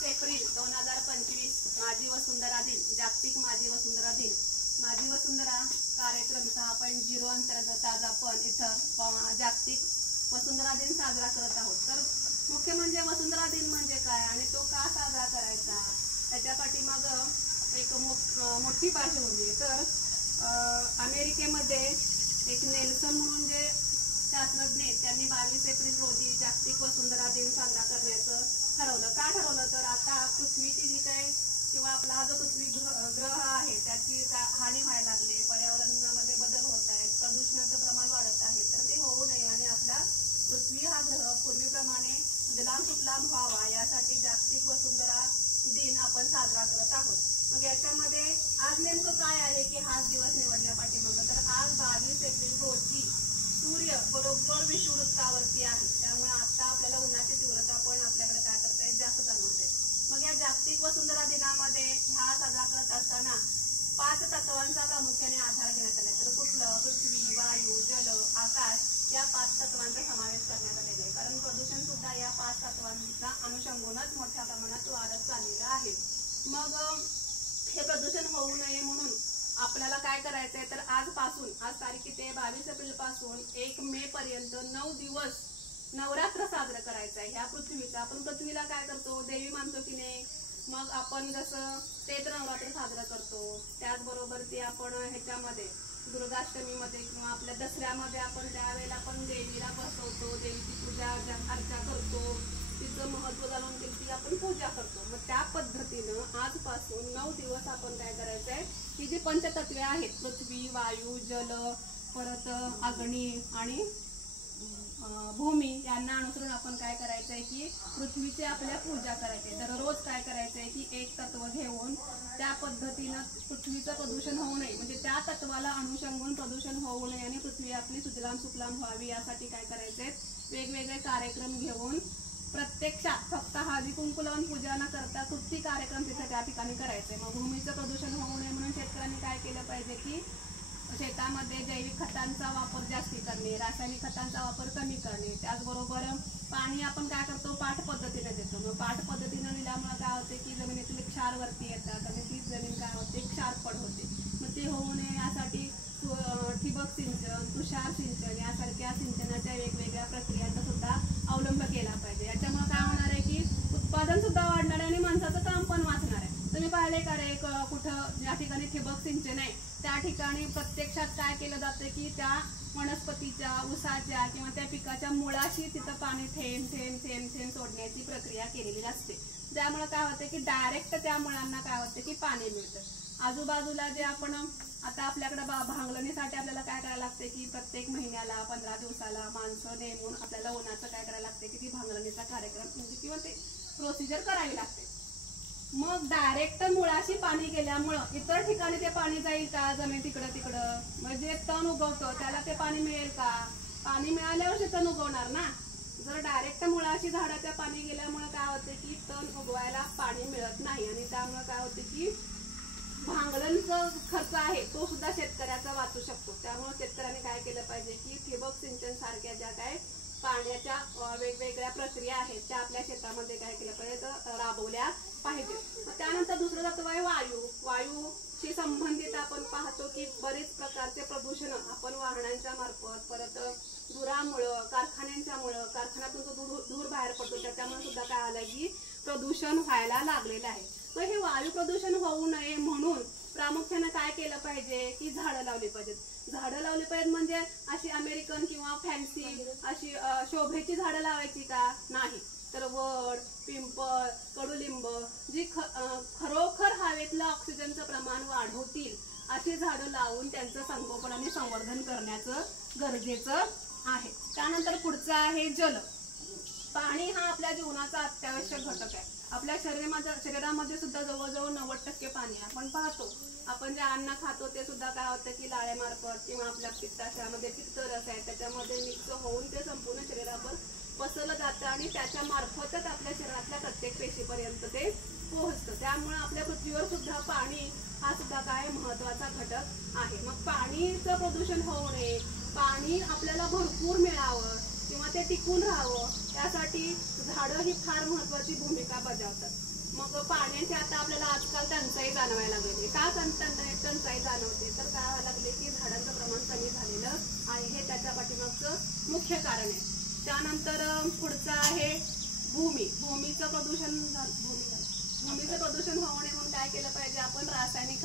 22 April 2025 माझी वसुंधरा दिन, जागतिक माझी वसुंधरा दिन. माझी वसुंधरा कार्यक्रम 6.0 अंतर्गत आज आपण इथं जागतिक वसुंधरा दिन साजरा करत आहोत. तर मुख्य म्हणजे वसुंधरा दिन म्हणजे काय आणि तो का साजरा करायचा, त्याच्या पाठीमागं एक मोठी पार्श्वभूमी आहे. तर अमेरिकेमध्ये एक नेल्सन म्हणून जे शास्त्रज्ञ त्यांनी 22 एप्रिल रोजी जागतिक वसुंधरा दिन साजरा करण्याचं ठरवलं. का ठरवलं तर आता पृथ्वीची जी काय किंवा आपला हा जो पृथ्वी ग्रह आहे त्याची हानी व्हायला लागली, पर्यावरणामध्ये बदल होत आहेत, प्रदूषणाचं प्रमाण वाढत आहे. तर ते होऊ नये आणि आपला पृथ्वी हा ग्रह पूर्वीप्रमाणे जलाम सुफलाम व्हावा यासाठी जागतिक वसुंधरा दिन आपण साजरा करत आहोत. मग याच्यामध्ये आज नेमकं काय आहे की हाच दिवस निवडण्या पाठीमागं, तर आज 22 एप्रिल रोजी सूर्य बरोबर विषुववृत्तावरती आहे. त्यामुळे आता आपल्याला उन्हाची तीव्रता पण आपल्याकडे काय करताय जास्त जाणवते. मग या जागतिक वसुंधरा दिनामध्ये हा साजरा करत असताना 5 तत्वांचा प्रामुख्याने आधार घेण्यात आला. तर कुठलं? पृथ्वी, वायू, जल, आकाश या 5 तत्वांचा समावेश करण्यात आलेला आहे. कारण प्रदूषण सुद्धा या 5 तत्वांचा अनुषंगानच मोठ्या प्रमाणात वाढत चाललेलं आहे. मग हे प्रदूषण होऊ नये म्हणून आपल्याला काय करायचंय, तर आजपासून, आज तारीख किती आहे, 22 एप्रिल पासून 1 मे पर्यंत 9 दिवस नवरात्र साजरं करायचं आहे ह्या पृथ्वीचा. आपण पृथ्वीला काय करतो, देवी मानतो की नाही. मग आपण जसं चैत्र नवरात्र साजरं करतो त्याचबरोबर ते आपण ह्याच्यामध्ये दुर्गाष्टमीमध्ये किंवा आपल्या दसऱ्यामध्ये आपण त्यावेळेला आपण देवीला बसवतो, देवीची पूजा अर्चा करतो, तिचं महत्व जाणून तिची आपण पूजा करतो. मग त्या पद्धतीनं आजपासून 9 दिवस आपण काय करायचंय, ही जी पंचतत्वे आहेत पृथ्वी, वायू, जल, परत अग्नी आणि भूमी यांना अनुसरून आपण काय करायचंय की पृथ्वीची आपल्या पूजा करायची. दररोज काय करायचंय की एक तत्व घेऊन त्या पद्धतीनं पृथ्वीचं प्रदूषण होऊ नये, म्हणजे त्या तत्वाला अनुषंगून प्रदूषण होऊ नये आणि पृथ्वी आपली सुजलाम सुफलाम व्हावी यासाठी काय करायचंय, वेगवेगळे कार्यक्रम घेऊन प्रत्यक्षात फक्त हळदी कुंकू लावून पूजा न करता कृती कार्यक्रम तिथे त्या ठिकाणी करायचे. मग भूमीचं प्रदूषण होऊ नये म्हणून शेतकऱ्यांनी काय केलं पाहिजे की शेतामध्ये जैविक खतांचा वापर जास्ती करणे, रासायनिक खतांचा वापर कमी करणे. त्याचबरोबर पाणी आपण काय करतो, पाठ पद्धतीने देतो. मग पाठ पद्धतीने दिल्यामुळे काय होते की जमिनीतील क्षार वरती येतात आणि ती जमीन काय होते, क्षारपड होते. मग ते होऊ नये यासाठी ठिबक सिंचन, तुषार सिंचन यासारख्या सिंचनाच्या वेगवेगळ्या प्रक्रियांचा सुद्धा अवलंब केला पाहिजे. याच्यामुळे काय होणार आहे की उत्पादन सुद्धा वाढणार आहे आणि माणसाचं काम पण वाचणार आहे. तुम्ही पाहिले का रे, कुठं ज्या ठिकाणी ठिबक सिंचन आहे त्या ठिकाणी प्रत्यक्षात काय केलं जातं की त्या वनस्पतीच्या, ऊसाच्या किंवा त्या पिकाच्या मुळाशी तिथं पाणी थेंब थेंब थेंब थेंब सोडण्याची प्रक्रिया केलेली असते. त्यामुळे काय होतं की डायरेक्ट त्या मुळांना काय होतं की पाणी मिळतं. आजूबाजूला जे आपण आता आपल्याकडे भांगलणीसाठी आपल्याला काय करायला लागते की प्रत्येक महिन्याला 15 दिवसाला माणसं नेमून आपल्याला उन्हाचं काय करायला लागते की ती भांगलणीचा कार्यक्रम म्हणजे किंवा ते प्रोसिजर करावी लागते. मग डायरेक्ट मुळाशी पाणी गेल्यामुळं इतर ठिकाणी ते पाणी जाईल का, जमीन तिकडं म्हणजे तण उगवतो त्याला ते पाणी मिळेल का, पाणी मिळाल्यावर ते तण उगवणार ना. जर डायरेक्ट मुळाशी झाडाच्या पाणी गेल्यामुळे काय होते की तण उगवायला पाणी मिळत नाही आणि त्यामुळे काय होते की भांगलणचा खर्च आहे तो सुद्धा शेतकऱ्याचा वाचू शकतो. त्यामुळे शेतकऱ्यांनी काय केलं पाहिजे की ठिबक सिंचन सारख्या ज्या काय पाण्याच्या वेगवेगळ्या प्रक्रिया आहेत त्या आपल्या शेतामध्ये काय केलं पाहिजे, तर राबवल्या पाहिजे. त्यानंतर दुसरं तत्व आहे वायू. वायूशी संबंधित आपण पाहतो की बरेच प्रकारचे प्रदूषण आपण वाहनांच्या मार्फत, परत धुरामुळं, कारखान्यातून जो धूर बाहेर पडतो त्याच्यामुळे सुद्धा काय आलं की प्रदूषण व्हायला लागलेलं आहे. मग हे वायू प्रदूषण होऊ नये म्हणून प्रामुख्याने काय केलं पाहिजे की झाडं लावली पाहिजेत. झाडं लावली पाहिजेत म्हणजे अशी अमेरिकन किंवा फॅन्सी अशी शोभेची झाडं लावायची का, नाही. तर वड, पिंपळ, कडुलिंब जी खरोखर हवेतलं ऑक्सिजनचं प्रमाण वाढवतील अशी झाडं लावून त्यांचं संगोपन आणि संवर्धन करण्याचं गरजेचं आहे. त्यानंतर पुढचं आहे जल. पाणी हा आपल्या जीवनाचा अत्यावश्यक घटक आहे. आपल्या शरीरामध्ये सुद्धा जवळजवळ 90% पाणी आपण पाहतो. आपण जे अन्न खातो ते सुद्धा काय होतं की लाळेमार्फत किंवा आपल्या पित्ताशयामध्ये पित्तरस आहे त्याच्यामध्ये मिक्स होऊन ते संपूर्ण शरीरावर पसरलं जातं आणि त्याच्या मार्फतच आपल्या शरीरातल्या प्रत्येक पेशीपर्यंत ते पोहोचतं. त्यामुळे आपल्या पृथ्वीवर सुद्धा पाणी हा सुद्धा काय महत्वाचा घटक आहे. मग पाणीचं प्रदूषण होऊ नये, पाणी आपल्याला भरपूर मिळावं किंवा ते टिकून राहावं यासाठी झाडं ही फार महत्वाची भूमिका बजावतात. मग पाण्याची आता आपल्याला आजकाल टंचाई जाणवायला लागली. का टंचाई जाणवते तर काय व्हायला लागले की झाडांचं प्रमाण कमी झालेलं आहे, हे त्याच्या पाठीमागचं मुख्य कारण आहे. त्यानंतर पुढचं आहे भूमीचं प्रदूषण होऊ नये म्हणून काय केलं पाहिजे आपण रासायनिक